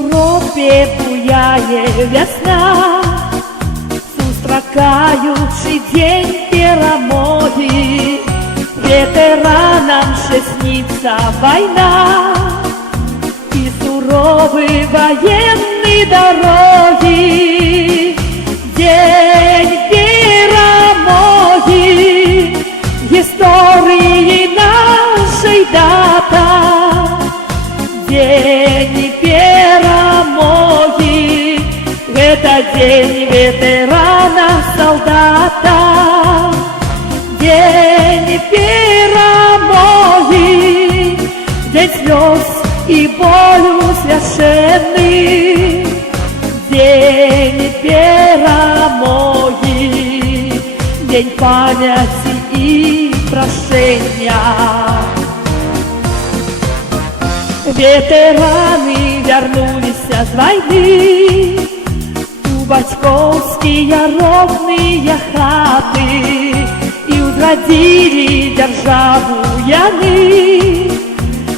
Європі буяє весна, зустракаючи день перемоги, ветеранам ще снится война и суровые военные дороги. День перемоги, истории нашей дата. День перемоги, это день ветерана-солдата. День перемоги, день слез и болью священный. День перемоги, день памяти и прощения. Ветераны вернулись с войны, у батьковские родные хаты, и удрадили державу яны,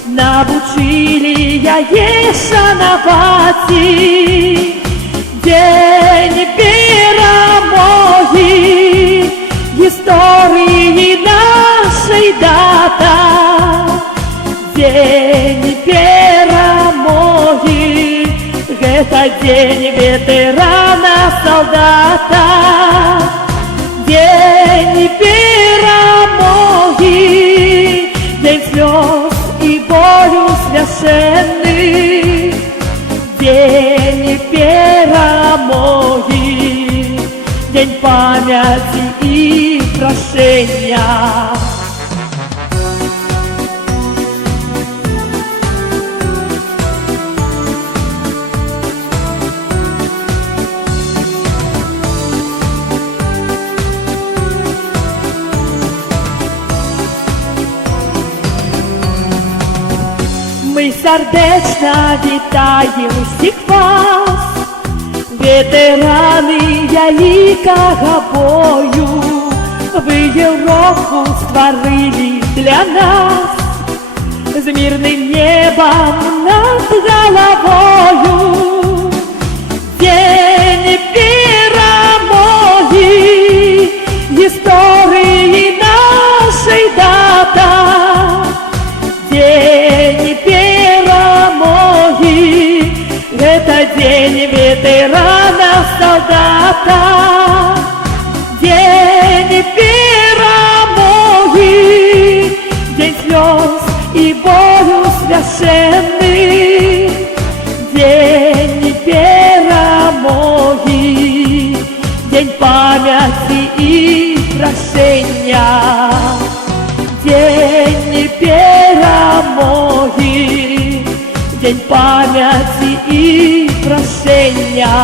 навучили яе шанавати. День перемоги, истории нашей дата. День перемоги, это день ветерана-солдата. День перемоги, день слез и болью священный. День перемоги, день памяти и прощения. Мы сердечно вітаємо всіх вас, ветерани великого бою. Ви Європу створили для нас з мирним небом над головою. День перемоги, історії нашей дата. День перемоги, это день ветерана-солдата. День перемоги, день слез и болью священный. День перемоги, день памяти и прощения. День перемоги, день памяти и прощения.